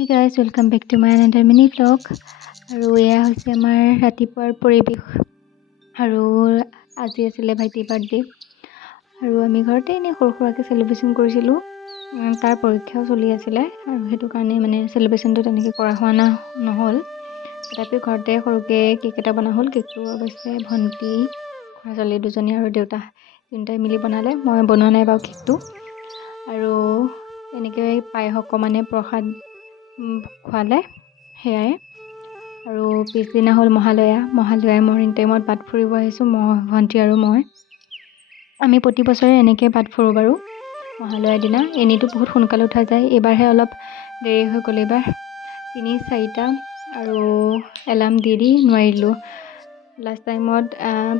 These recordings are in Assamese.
Hey guys, welcome back to my another mini vlog. আৰু এয়া হৈছে আমাৰ ৰাতিপুৱাৰ পৰিৱেশ আৰু আজি আছিলে ভাইটি বাৰ্থডে আৰু আমি ঘৰতে এনে সৰু সৰুকৈ সেলিব্ৰেশন কৰিছিলোঁ তাৰ পৰীক্ষাও চলি আছিলে আৰু সেইটো কাৰণে মানে সেলিব্ৰেশনটো তেনেকৈ কৰা হোৱা নহ'ল তথাপিও ঘৰতে সৰুকৈ কেক এটা বনা হ'ল কেকটো অৱশ্যে ভণ্টি খুৰা ছোৱালী দুজনী আৰু দেউতা তিনিটাই মিলি বনালে মই বনোৱা নাই বাৰু কেকটো আৰু এনেকৈ পায়স অকণমানে প্ৰসাদ খোৱালে সেয়াই আৰু পিছদিনা হ'ল মহালয়া মৰ্ণিং টাইমত বাট ফুৰিব আহিছোঁ ভণ্টি আৰু মই আমি প্ৰতি বছৰে এনেকৈ বাট ফুৰোঁ বাৰু মহালয়াৰ দিনা এনেইতো বহুত সোনকালে উঠা যায় এইবাৰহে অলপ দেৰি হৈ গ'ল এইবাৰ 3-4টা আৰু এলাৰ্ম দি নোৱাৰিলোঁ লাষ্ট টাইমত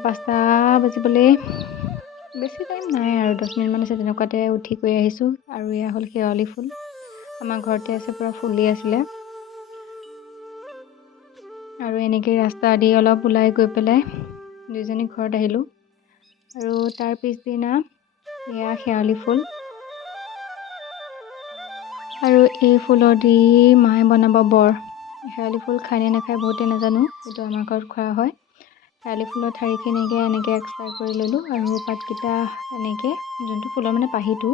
5টা বাজিবলৈ বেছি টাইম নাই আৰু 10 মিনিটমান আছে তেনেকুৱাতে উঠি গৈ আহিছোঁ আৰু এয়া হ'ল শেৱালি ফুল আমাৰ ঘৰতে আছে পুৰা ফুলি আছিলে আৰু এনেকৈ ৰাস্তা দি অলপ ওলাই গৈ পেলাই দুইজনী ঘৰত আহিলোঁ আৰু তাৰ পিছদিনা এয়া শেৱালি ফুল আৰু এই ফুলৰ দি মায়ে বনাব বৰ শেৱালি ফুল খাই নে নাখায় বহুতে নাজানো কিন্তু আমাৰ ঘৰত খোৱা হয় শেৱালি ফুলৰ ঠাৰিখিনি এনেকৈ এক্সট্ৰা কৰি ল'লোঁ আৰু পাতকেইটা এনেকৈ যোনটো ফুলৰ মানে পাহিটো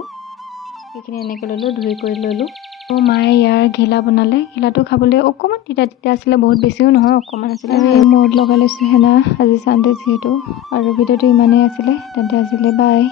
সেইখিনি এনেকৈ ল'লোঁ ধুই কৰি ল'লোঁ আৰু মায়ে ইয়াৰ ঘিলা বনালে ঘিলাটো খাবলৈ অকণমান তিতা আছিলে বহুত বেছিও নহয় অকণমান আছিলে আৰু এই মূৰত লগাই লৈছোঁ হেনা আজি চানডে যিহেতু আৰু ভিডিঅ'টো ইমানেই আছিলে তেন্তে আজিলৈ বাই